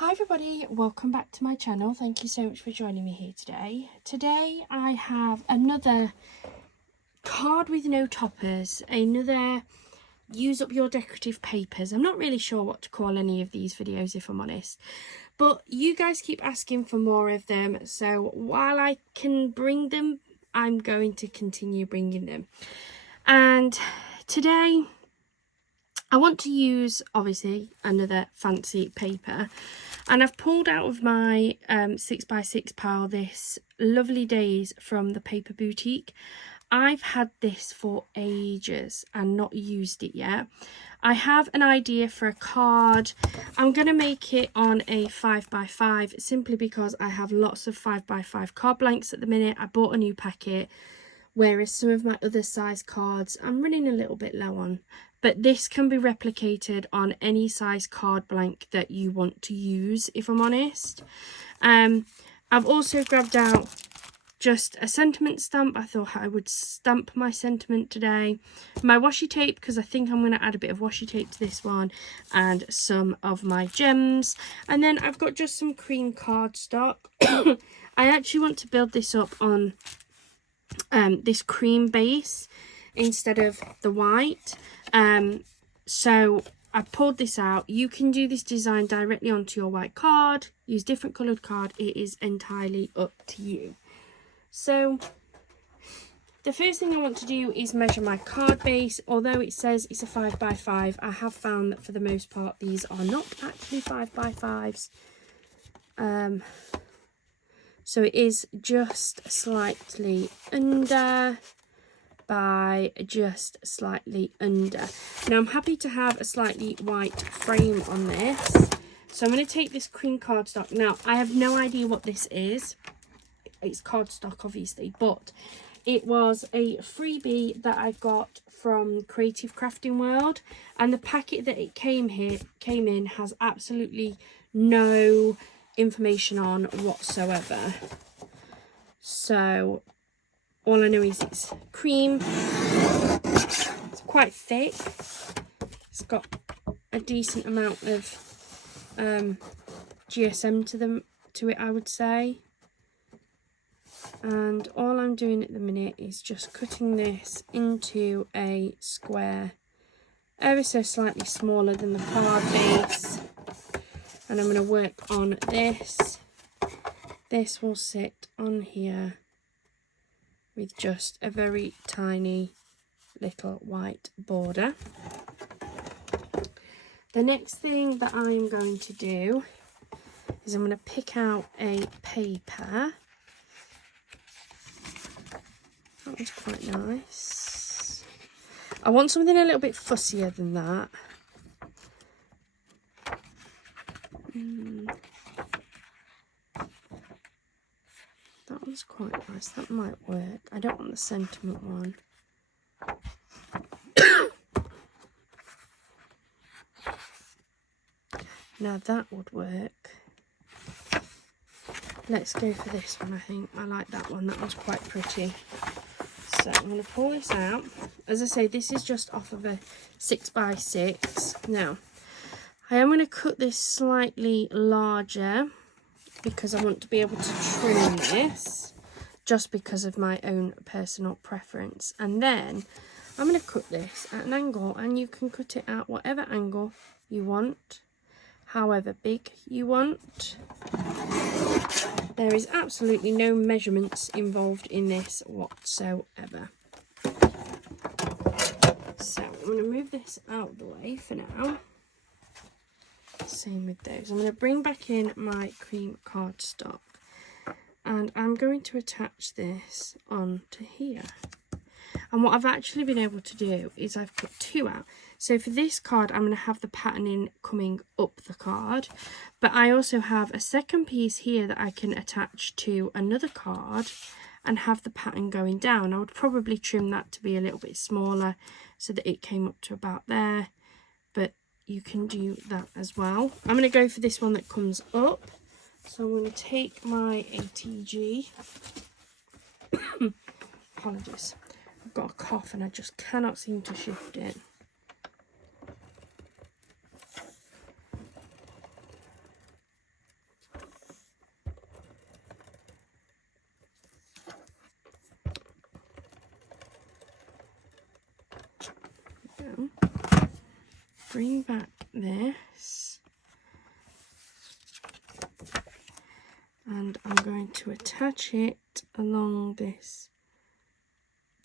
Hi everybody, welcome back to my channel. Thank you so much for joining me here today. Today I have another card with no toppers, another use up your decorative papers. I'm not really sure what to call any of these videos if I'm honest, but you guys keep asking for more of them, so while I can bring them, I'm going to continue bringing them. And today I want to use obviously another fancy paper, and I've pulled out of my 6x6 pile this Lovely Days from the Paper Boutique. I've had this for ages and not used it yet. I have an idea for a card. I'm going to make it on a 5x5 simply because I have lots of 5x5 card blanks at the minute. I bought a new packet, whereas some of my other size cards I'm running a little bit low on. But this can be replicated on any size card blank that you want to use, if I'm honest. I've also grabbed out just a sentiment stamp. I thought I would stamp my sentiment today. My washi tape, because I think I'm going to add a bit of washi tape to this one, and some of my gems. And then I've got just some cream cardstock. I actually want to build this up on this cream base instead of the white. So I pulled this out. You can do this design directly onto your white card, use different coloured card. It is entirely up to you. So the first thing I want to do is measure my card base. Although it says it's a 5x5, I have found that for the most part these are not actually 5x5s. So it is just slightly under by just slightly under. Now I'm happy to have a slightly white frame on this. So I'm going to take this cream cardstock. Now I have no idea what this is. It's cardstock obviously, but it was a freebie that I got from Creative Crafting World, and the packet that it came in has absolutely no information on whatsoever. So all I know is it's cream. It's quite thick. It's got a decent amount of GSM to it, I would say. And all I'm doing at the minute is just cutting this into a square, ever so slightly smaller than the card base. And I'm going to work on this. This will sit on here with just a very tiny little white border. The next thing that I'm going to do is I'm going to pick out a paper. That was quite nice. I want something a little bit fussier than that. That one's quite nice. That might work. I don't want the sentiment one. Now that would work. Let's go for this one, I think. I like that one. That one's quite pretty. So I'm going to pull this out. As I say, this is just off of a 6x6. Now, I am going to cut this slightly larger because I want to be able to trim this, just because of my own personal preference. And then I'm going to cut this at an angle, and you can cut it at whatever angle you want, however big you want. There is absolutely no measurements involved in this whatsoever. So I'm going to move this out of the way for now. Same with those. I'm going to bring back in my cream cardstock, and I'm going to attach this onto here. And what I've actually been able to do is I've put two out. So for this card, I'm going to have the patterning coming up the card, but I also have a second piece here that I can attach to another card and have the pattern going down. I would probably trim that to be a little bit smaller so that it came up to about there, but you can do that as well. I'm going to go for this one that comes up. So I'm going to take my ATG. Apologies. I've got a cough and I just cannot seem to shift it. bring back this, and I'm going to attach it along this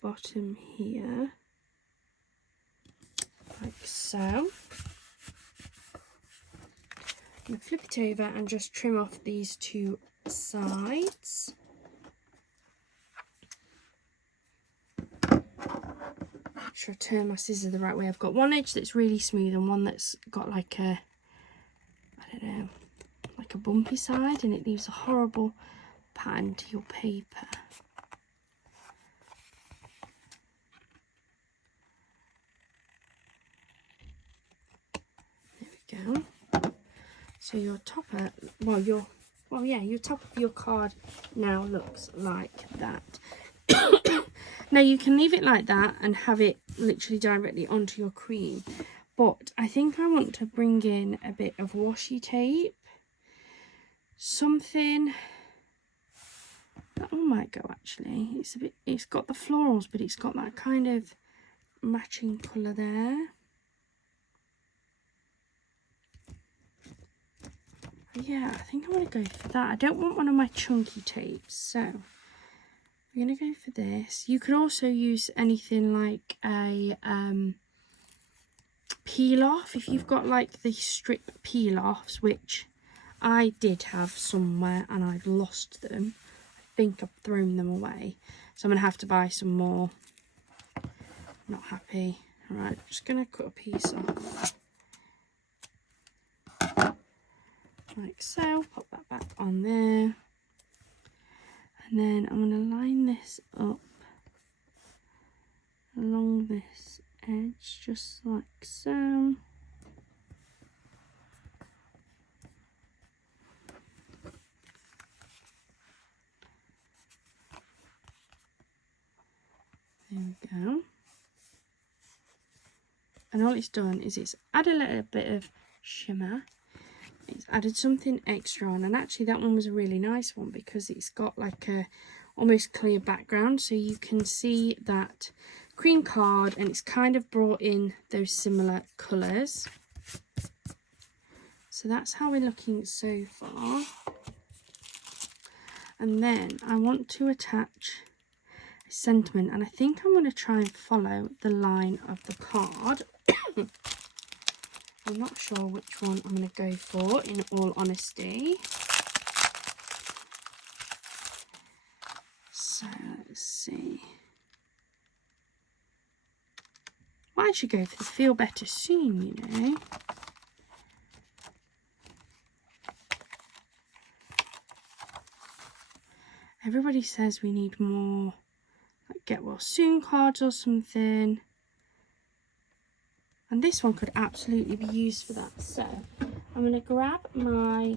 bottom here, like so. I'm going to flip it over and just trim off these two sides. Make sure I turn my scissors the right way. I've got one edge that's really smooth and one that's got like a, I don't know, like a bumpy side, and it leaves a horrible pattern to your paper. There we go. So your topper, your top of your card now looks like that. Now you can leave it like that and have it literally directly onto your cream, but I think I want to bring in a bit of washi tape, something that all might go actually. It's got the florals, but it's got that kind of matching colour there. Yeah, I think I'm going to go for that. I don't want one of my chunky tapes, so I'm going to go for this. You could also use anything like a peel off, if you've got like the strip peel offs, which I did have somewhere and I've lost them. I think I've thrown them away, so I'm going to have to buy some more. Not happy. Alright, just going to cut a piece off. Like so, pop that back on there. And then I'm going to line this up along this edge, just like so. There we go. And all it's done is it's added a little bit of shimmer. It's added something extra on, and actually that one was a really nice one because it's got like a almost clear background, so you can see that cream card, and it's kind of brought in those similar colours. So that's how we're looking so far. And then I want to attach a sentiment, and I think I'm going to try and follow the line of the card. I'm not sure which one I'm going to go for, in all honesty. So let's see. Well, I should go for the Feel Better Soon, you know. Everybody says we need more like Get Well Soon cards or something. And this one could absolutely be used for that. So I'm going to grab my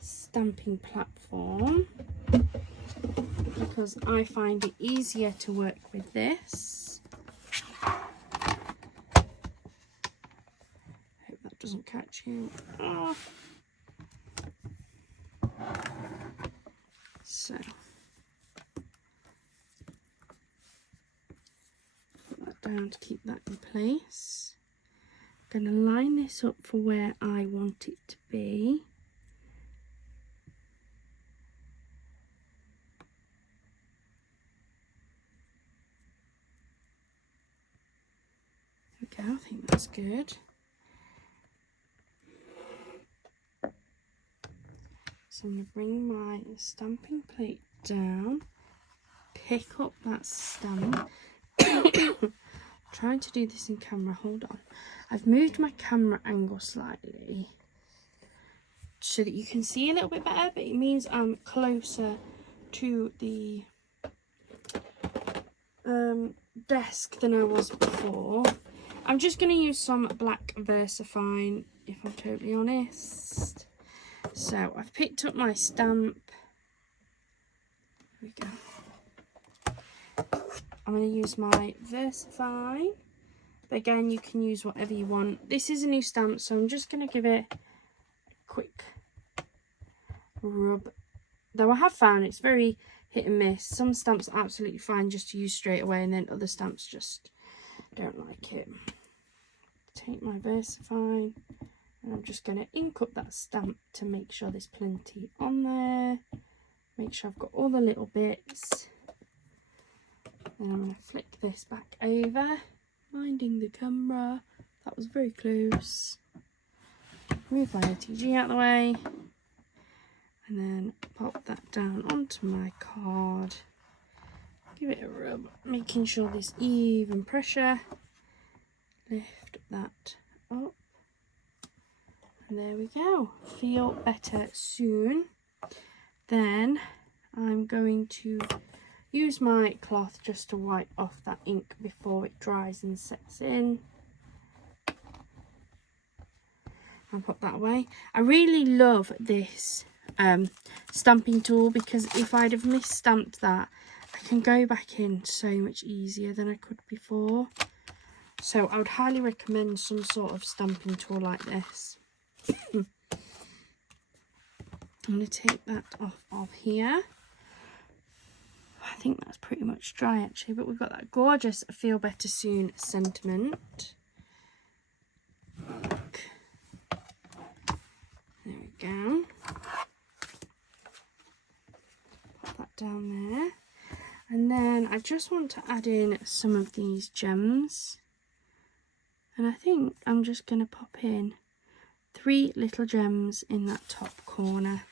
stamping platform because I find it easier to work with this. Hope that doesn't catch you. Oh. So put that down to keep that in place. I'm going to line this up for where I want it to be. Okay, I think that's good. So I'm going to bring my stamping plate down, pick up that stamp. Trying to do this in camera, hold on. I've moved my camera angle slightly so that you can see a little bit better, but it means I'm closer to the desk than I was before. I'm just going to use some black VersaFine, if I'm totally honest. So I've picked up my stamp. Here we go. I'm going to use my VersaFine. But again, you can use whatever you want. This is a new stamp, so I'm just going to give it a quick rub. Though I have found it's very hit and miss. Some stamps are absolutely fine just to use straight away, and then other stamps just don't like it. take my VersaFine and I'm just going to ink up that stamp to make sure there's plenty on there. Make sure I've got all the little bits. Then I'm going to flick this back over, minding the camera. That was very close. Move my OTG out of the way. And then pop that down onto my card. Give it a rub, making sure there's even pressure. Lift that up. And there we go. Feel better soon. Then I'm going to use my cloth just to wipe off that ink before it dries and sets in. I'll pop that away. I really love this stamping tool because if I'd have misstamped that, I can go back in so much easier than I could before. So I would highly recommend some sort of stamping tool like this. I'm going to take that off of here. I think that's pretty much dry actually, but we've got that gorgeous Feel Better Soon sentiment. Look. There we go. Pop that down there. And then I just want to add in some of these gems. And I think I'm just going to pop in 3 little gems in that top corner.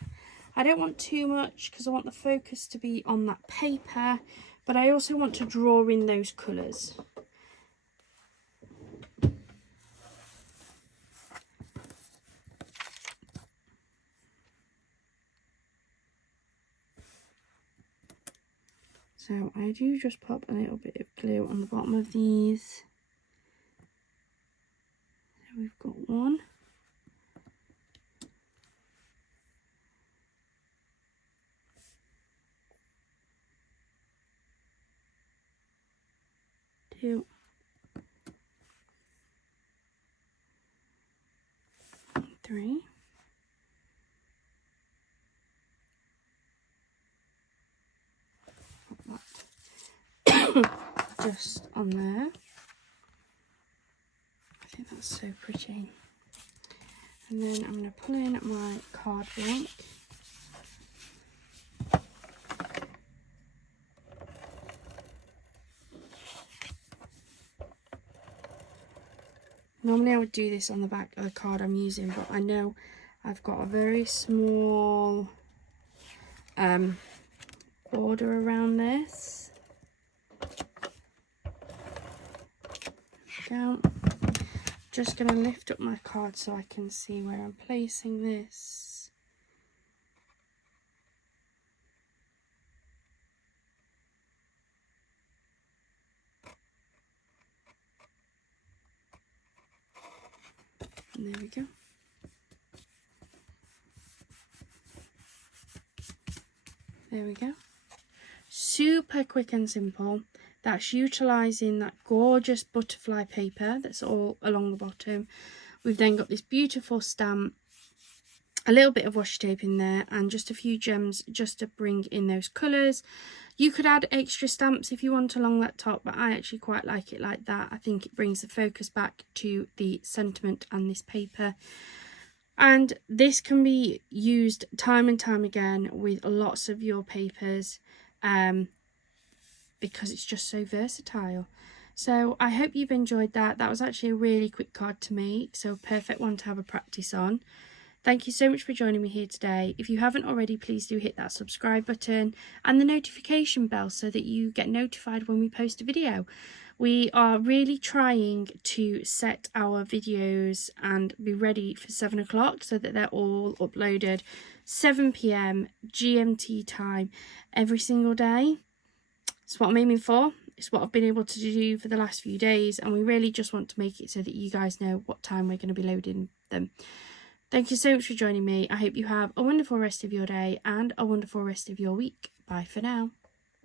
I don't want too much because I want the focus to be on that paper, but I also want to draw in those colours. So I do just pop a little bit of glue on the bottom of these. So we've got 1. 2. 3. Just on there. I think that's so pretty. And then I'm going to pull in my card blank. Normally I would do this on the back of the card I'm using, but I know I've got a very small border around this. Go. Just going to lift up my card so I can see where I'm placing this. And there we go. There we go. Super quick and simple. That's utilising that gorgeous butterfly paper that's all along the bottom. We've then got this beautiful stamp, a little bit of washi tape in there, and just a few gems just to bring in those colours. You could add extra stamps if you want along that top, but I actually quite like it like that. I think it brings the focus back to the sentiment and this paper. And this can be used time and time again with lots of your papers. Because it's just so versatile. So I hope you've enjoyed that. That was actually a really quick card to make, so perfect one to have a practice on. Thank you so much for joining me here today. If you haven't already, please do hit that subscribe button and the notification bell so that you get notified when we post a video. We are really trying to set our videos and be ready for 7 o'clock so that they're all uploaded 7 PM GMT time every single day. It's what I'm aiming for. It's what I've been able to do for the last few days, and we really just want to make it so that you guys know what time we're going to be loading them. Thank you so much for joining me. I hope you have a wonderful rest of your day and a wonderful rest of your week. Bye for now.